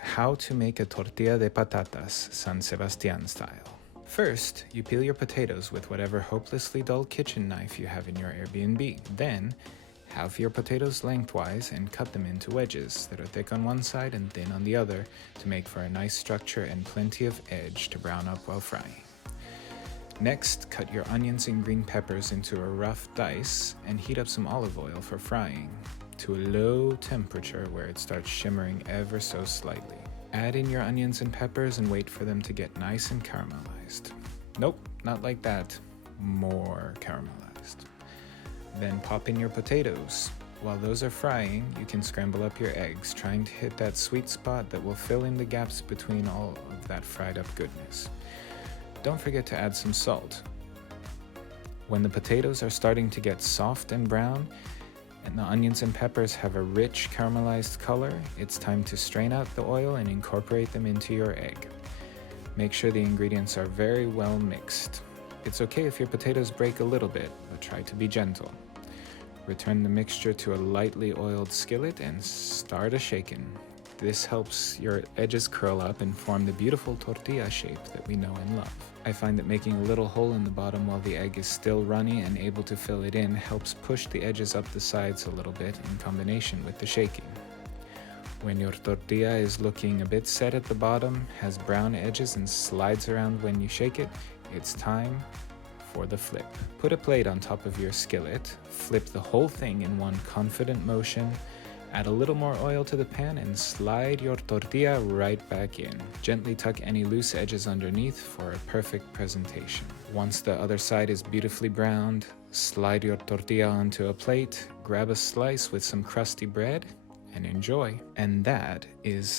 How to make a tortilla de patatas, San Sebastián style. First, you peel your potatoes with whatever hopelessly dull kitchen knife you have in your Airbnb. Then, halve your potatoes lengthwise and cut them into wedges that are thick on one side and thin on the other to make for a nice structure and plenty of edge to brown up while frying. Next, cut your onions and green peppers into a rough dice and heat up some olive oil for frying to a low temperature where it starts shimmering ever so slightly. Add in your onions and peppers and wait for them to get nice and caramelized. Nope, not like that. More caramelized. Then pop in your potatoes. While those are frying, you can scramble up your eggs, trying to hit that sweet spot that will fill in the gaps between all of that fried up goodness. Don't forget to add some salt. When the potatoes are starting to get soft and brown, and the onions and peppers have a rich caramelized color, it's time to strain out the oil and incorporate them into your egg. Make sure the ingredients are very well mixed. It's okay if your potatoes break a little bit, but try to be gentle. Return the mixture to a lightly oiled skillet and start shaking. This helps your edges curl up and form the beautiful tortilla shape that we know and love. I find that making a little hole in the bottom while the egg is still runny and able to fill it in helps push the edges up the sides a little bit in combination with the shaking. When your tortilla is looking a bit set at the bottom, has brown edges and slides around when you shake it, it's time for the flip. Put a plate on top of your skillet, flip the whole thing in one confident motion, add a little more oil to the pan and slide your tortilla right back in. Gently tuck any loose edges underneath for a perfect presentation. Once the other side is beautifully browned, slide your tortilla onto a plate, grab a slice with some crusty bread, and enjoy. And that is